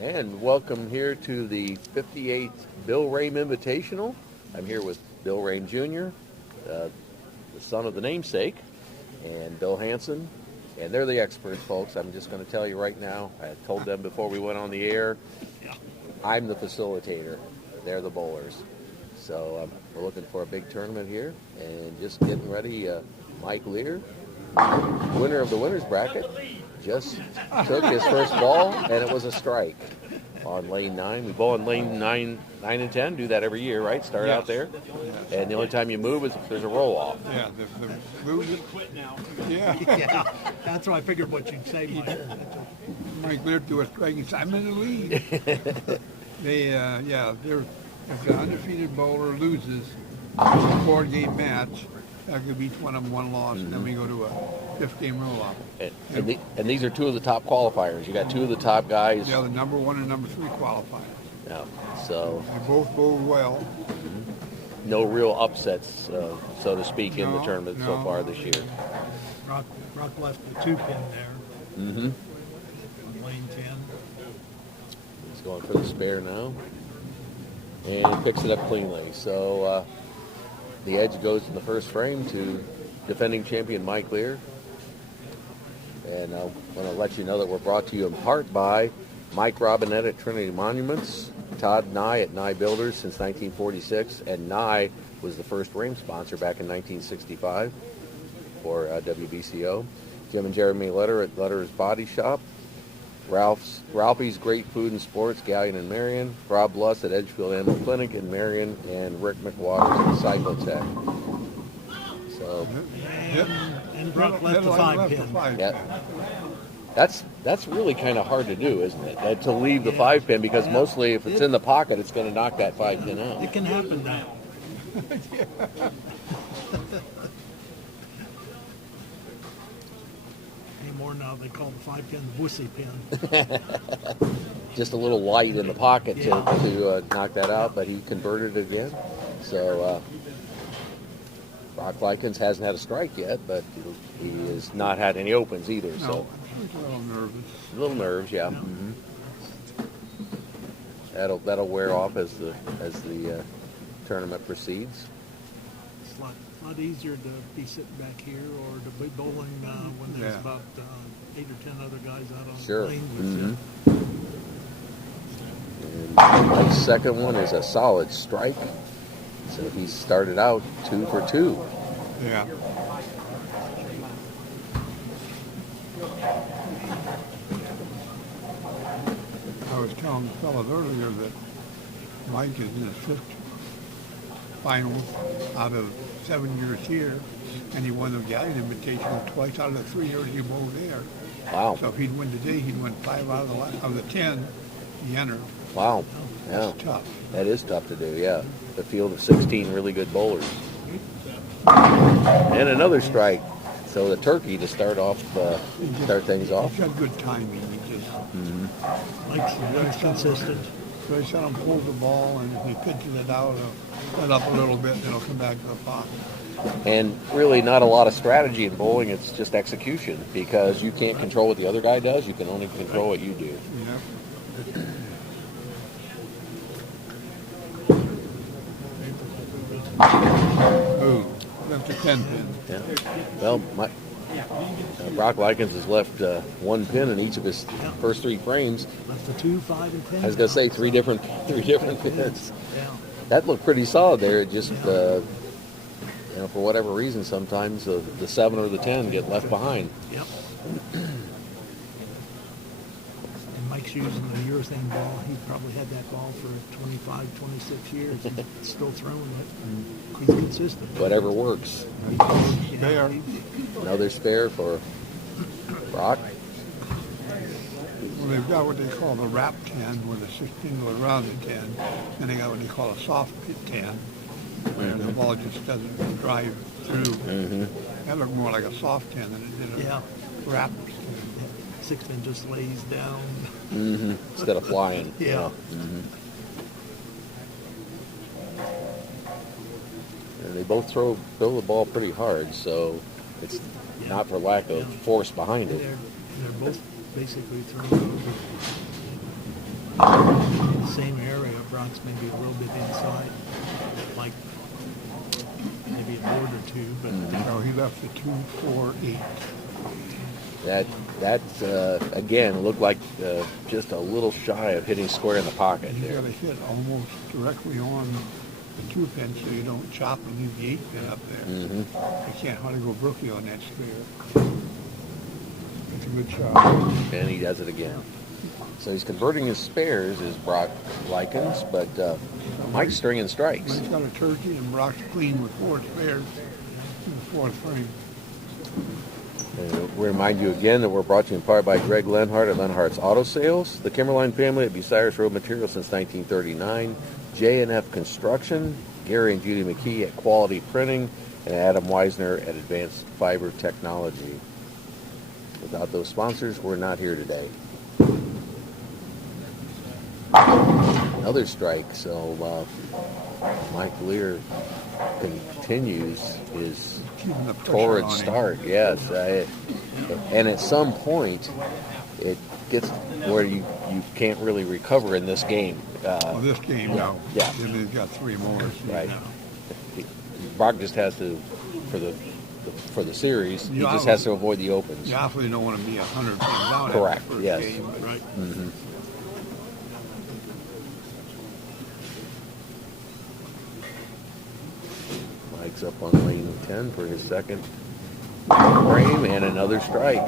And welcome here to the 58th Bill Rahm Invitational. I'm here with Bill Rahm Jr., the son of the namesake, and Bill Hansen. And they're the experts, folks. I'm just going to tell you right now. I told them before we went on the air, I'm the facilitator. They're the bowlers. So we're looking for a big tournament here. And just getting ready, Mike Lear, winner of the winner's bracket, just took his first ball, and it was a strike on lane 9. We bowl on lane 9 and 10. Do that every year, right? Start out there. And the only time you move is if there's a roll-off. Yeah, the move. Yeah. Yeah, that's what I figured what you'd say, Mike. Mike Lear to a strike. He said, I'm in the lead. They're if the undefeated bowler loses a 4-game match, that could be each one of them one loss, and then we go to a 5th-game roll-off. And these are two of the top qualifiers. You got two of the top guys. Yeah, the number 1 and number 3 qualifiers. Yeah, so They both bowled well. no real upsets, so to speak, in the tournament so No. far this year. Rock left the 2-pin there Mm-hmm. on lane 10. He's going for the spare now. And he picks it up cleanly. So the edge goes in the first frame to defending champion Mike Lear. And I want to let you know that we're brought to you in part by Mike Robinette at Trinity Monuments, Todd Nye at Nye Builders since 1946, and Nye was the first ring sponsor back in 1965 for WBCO. Jim and Jeremy Letter at Letter's Body Shop, Ralphie's Great Food and Sports, Galleon and Marion, Rob Luss at Edgefield Animal Clinic in Marion, and Rick McWaters at Cyclotech. So, And Brock left the 5-pin. yeah, that's really kind of hard to do, isn't it? To leave the 5-pin, because mostly if it's in the pocket, it's going to knock that 5-pin out. It can happen now. Anymore now, they call the 5-pin the wussy pin. Just a little light in the pocket to knock that out, but he converted it again. So Brock Lykens hasn't had a strike yet, but he has not had any opens either. No, So he's a little nervous. a little nerves, yeah. Mm-hmm. That'll wear off as the tournament proceeds. It's a lot easier to be sitting back here or to be bowling when there's about 8 or 10 other guys out on Sure. the lane with you. And Mike's second one is a solid strike. So he started out 2 for 2. Yeah. I was telling the fellas earlier that Mike is in his 5th final out of 7 years here, and he won the Galleon Invitational twice out of the 3 years he bowled there. Wow. So if he'd win today, he'd win 5 out of the 10 he entered. Wow. Yeah. That's tough. That is tough to do, yeah. The field of 16 really good bowlers. And another strike. So the turkey to start things off. He's got good timing. He just Mike's consistent. So I saw him pull the ball, and if he pitches it out, it'll let up a little bit, and it'll come back to the pocket. And really not a lot of strategy in bowling. It's just execution, because you can't control what the other guy does. You can only control what you do. Yep. Ooh, left a 10-pin. Yeah. Well, Brock Lykens has left 1 pin in each of his first 3 frames. Left the 2, 5, and 10. I was going to say three different pins. Yeah. That looked pretty solid there. It just, for whatever reason, sometimes the 7 or the 10 get left behind. Yep. And Mike's using the urethane ball. He's probably had that ball for 25, 26 years and still throwing it. He's consistent. Whatever works. Spare. Another spare for Brock. Well, they've got what they call the wrap 10, where the 16 goes around the 10, and they got what they call a soft pit 10, where the ball just doesn't drive through. Mm-hmm. That looked more like a soft 10 than it did a wrap 10. 6-pin just lays down. Mm-hmm. Instead of flying. Yeah. Mm-hmm. And they both throw the ball pretty hard, so it's not for lack of force behind it. They're both basically throwing over. The same area. Brock's maybe a little bit inside, like maybe a board or two, but So he left the 2, 4, 8. That again looked like just a little shy of hitting square in the pocket You there. got to hit almost directly on the 2 pin so you don't chop and leave the 8 pin up there. Mm-hmm. You can't hardly go brookie on that spare. It's a good shot. And he does it again. So he's converting his spares, is Brock Lykens, but Mike's stringing strikes. Mike's got a turkey and Brock's clean with 4 spares in the 4th frame. And we remind you again that we're brought to you in part by Greg Lenhart at Lenhart's Auto Sales, the Kimberline family at Bucyrus Road Materials since 1939, J&F Construction, Gary and Judy McKee at Quality Printing, and Adam Weisner at Advanced Fiber Technology. Without those sponsors, we're not here today. Another strike, so Mike Lear continues his Keeping the pressure torrid on him. start. Yes, and at some point, it gets where you can't really recover in this game. Well, this game, no. Yeah. Then he's got 3 more. So Right. no. Brock just has to, for the series, he You just has to avoid the opens. You awfully don't want to be 100 pins down Correct, after the first yes. game. But right. Mm-hmm. Mike's up on lane 10 for his second frame and another strike.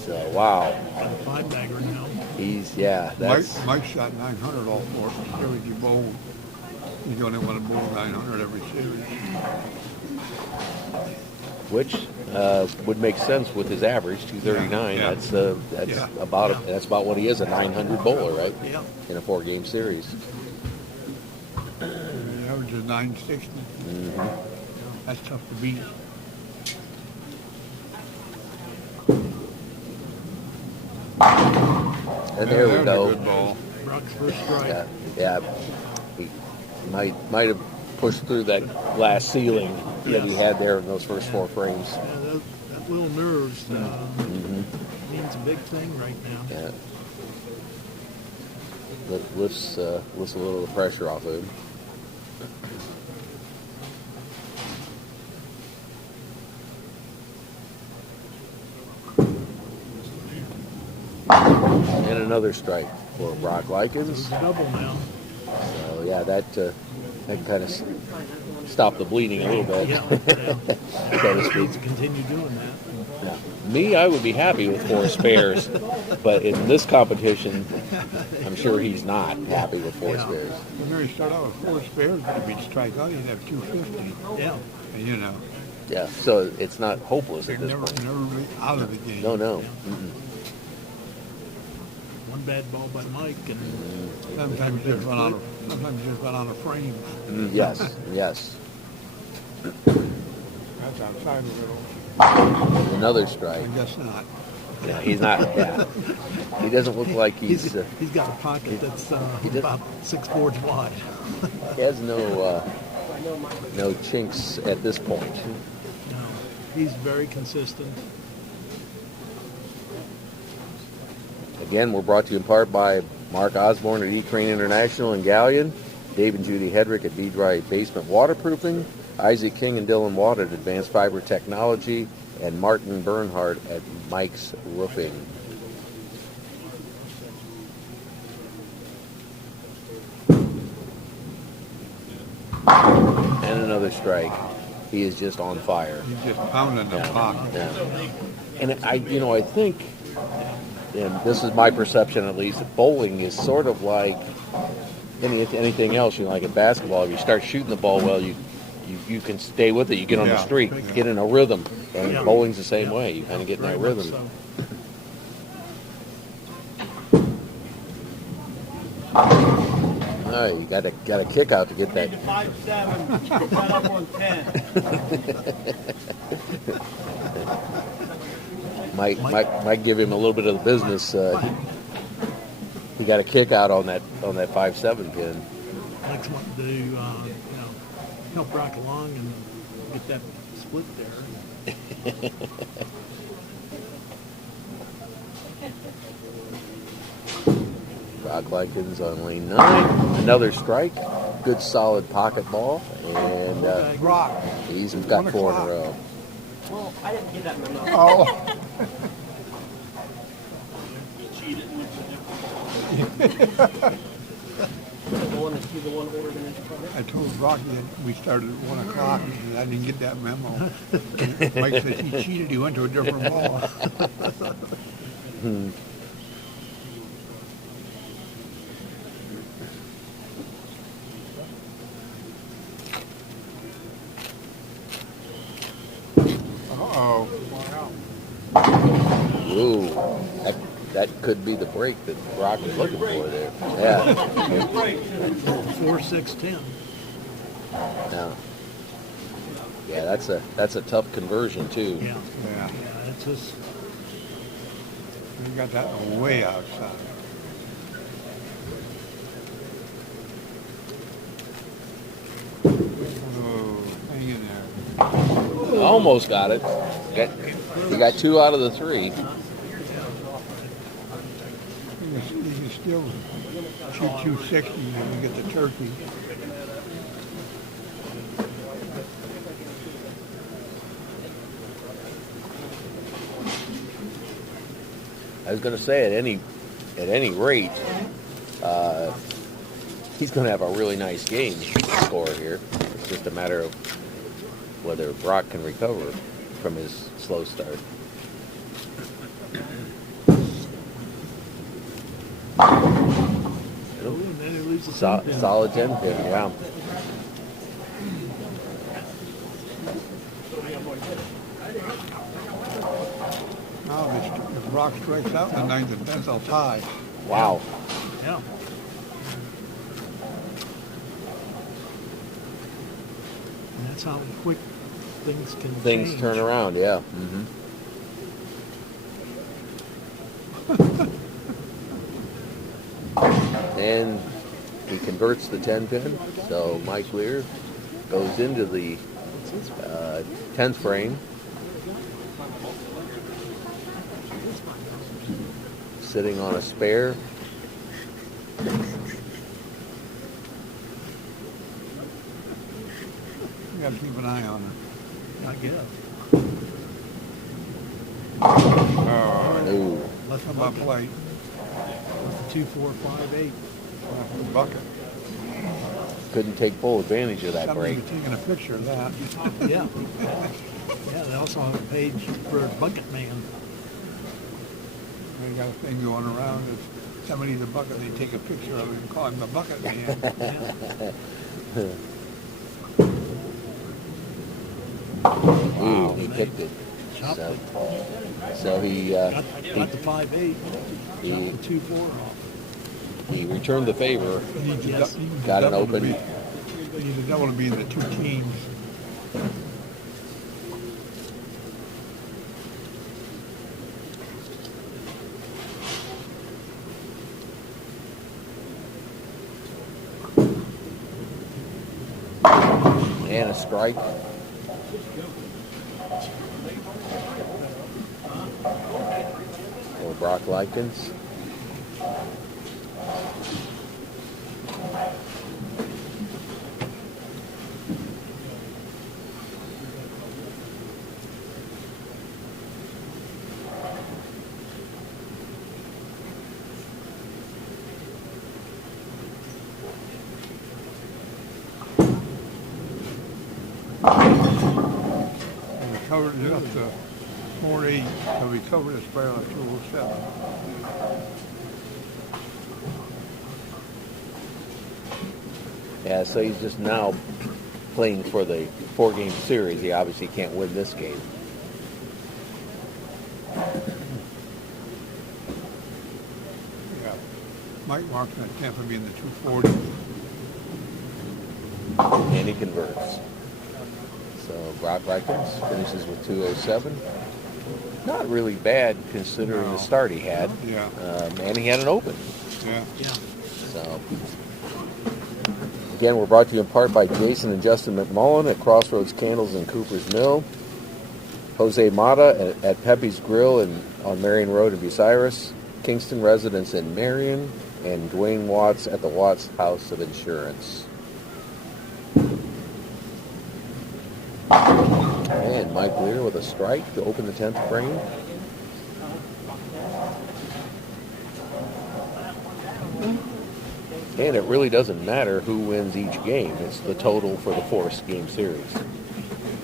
So, wow. Got a 5-bagger now. That's... Mike shot 900 all 4 series he bowled. He's only want to bowl 900 every series. Which would make sense with his average, 239. Yeah. That's about what he is, a 900 bowler, right? Yeah. In a 4-game series. The average is 960. Mm-hmm. That's tough to beat. And there we There's go. a good ball. Brock's first strike. Yeah. He might have pushed through that glass ceiling that he Yes. had there in those first 4 frames. Yeah, that little nerves means a big thing right now. Yeah. Lifts a little of the pressure off of him. And another strike for Brock It's Lykens. a double now. So yeah, that kind of stopped the bleeding a little bit. Yeah. So to speak. Needs to continue doing that. Yeah. Me, I would be happy with 4 spares, but in this competition, I'm sure he's not happy with 4 Yeah. spares. When he started out with 4 spares, if he'd strike out, he'd have 250. Yeah. And you know, Yeah, so it's not hopeless they're at this never point. really out of the game. No. Yeah. Mm-mm. One bad ball by Mike, and Sometimes you just run out of frames. Yes. That's outside of it. Another I strike. guess not. Yeah, he's not. Yeah, he doesn't look like he's he's. got a pocket that's does- about 6 boards wide. He has no chinks at this point. No, he's very consistent. Again, we're brought to you in part by Mark Osborne at E-Crane International in Galleon, Dave and Judy Hedrick at V-Dry Basement Waterproofing, Isaac King and Dylan Watt at Advanced Fiber Technology, and Martin Bernhardt at Mike's Roofing. And another strike. He is just on fire. He's just pounding the pocket. Yeah. And I think, and this is my perception at least, that bowling is sort of like anything else. Like in basketball, if you start shooting the ball well, you can stay with it. You get on the Yeah. streak, Yeah. get in a rhythm. And Yeah. bowling's the same Yeah. way. You kind of get in Very that much rhythm. so. Oh, you got a kick out to get that. 5-7, set up on 10. Might give him a little bit of the business. He got a kick out on that 5-7 pin. Mike's wanting to help Brock along and get that split there. Brock Lykens on lane 9. Another strike. Good solid pocket ball. And Rock. he's got 4 in a row. Well, I didn't get that memo. Oh. You cheated. He's the one older than his brother. I told Rocky that we started at 1 o'clock and I didn't get that memo. Mike said he cheated. He went to a different ball. Uh-oh. Ooh, that could be the break that Brock was looking for there. Yeah. 4-6-10. No. Yeah, that's a tough conversion too. Yeah. Yeah. Yeah, it's just We got that way outside. Oh, hang in there. Almost got it. He got 2 out of the 3. You can still shoot 260 when you get the turkey. I was going to say at any rate, he's going to have a really nice game score here. It's just a matter of whether Brock can recover from his slow start. and then he loses Solid 10 pin, yeah. Now, if Rock strikes out in the 9th and 10th, they'll tie. Wow. Yeah. And that's how quick things can Things change. turn around, yeah. Mm-hmm. And he converts the 10 pin, so Mike Lear goes into the 10th frame. Sitting on a spare. You got to keep an eye on it. I guess. Oh, Ooh. Left how the about bucket. plate? Left the 2, 4, 5, 8. Bucket. Couldn't take full advantage of that Somebody break. was taking a picture of that. Yeah. Yeah, they also have a page for Bucket Man. They got a thing going around. If somebody needs a bucket, they take a picture of it and call him the bucket man. Ooh, he picked it. Chopped So, it. so he Got the 5, 8. he- Chopped the 2, 4 off. he returned the favor. You need the Yes. du- you need the Got an double to open. be- You need the double to be in the 2 teams. And a strike. For Brock Lykens. And we covered it up to 480, so we covered this barrel at 207. Yeah, so he's just now playing for the 4-game series. He obviously can't win this game. Yeah. Mike marks that Tampa being the 240. And he converts. So Brock Lykens finishes with 207. Not really bad considering No. the start he had. Yeah. And he had an open. Yeah. Yeah. So, again, we're brought to you in part by Jason and Justin McMullen at Crossroads Candles in Cooper's Mill. Jose Mata at Pepe's Grill on Marion Road in Bucyrus. Kingston residents in Marion. and Dwayne Watts at the Watts House of Insurance. And Mike Lear with a strike to open the 10th frame. And it really doesn't matter who wins each game. It's the total for the 4-game series.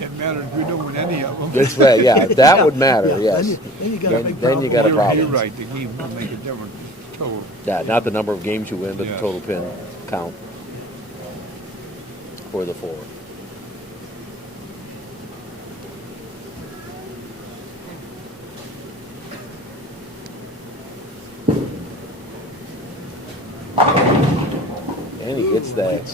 It matters if we don't win any of them. That's right, yeah. That would matter, Yeah, yes. then you got a big Then you got a problem. You're problem. right. The game don't make a difference. It's total. Yeah, not the number of games you win, but the Yes. total pin count for the 4. And he gets that,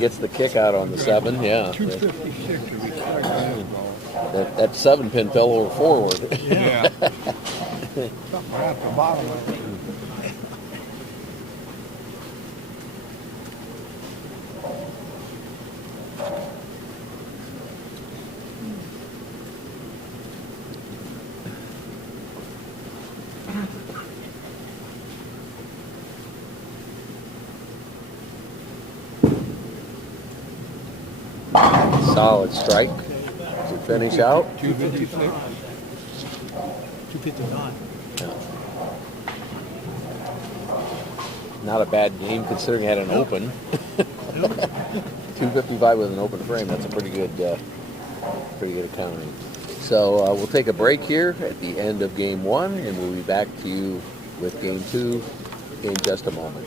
gets the kick out on the 7, yeah. 256 if we strike that ball. That 7-pin fell over forward. Yeah. Something right at the bottom of it. Solid strike to finish out. 256. 259. Not a bad game considering it had an open. 255 with an open frame. That's a pretty good accounting. So we'll take a break here at the end of game 1, and we'll be back to you with game 2 in just a moment.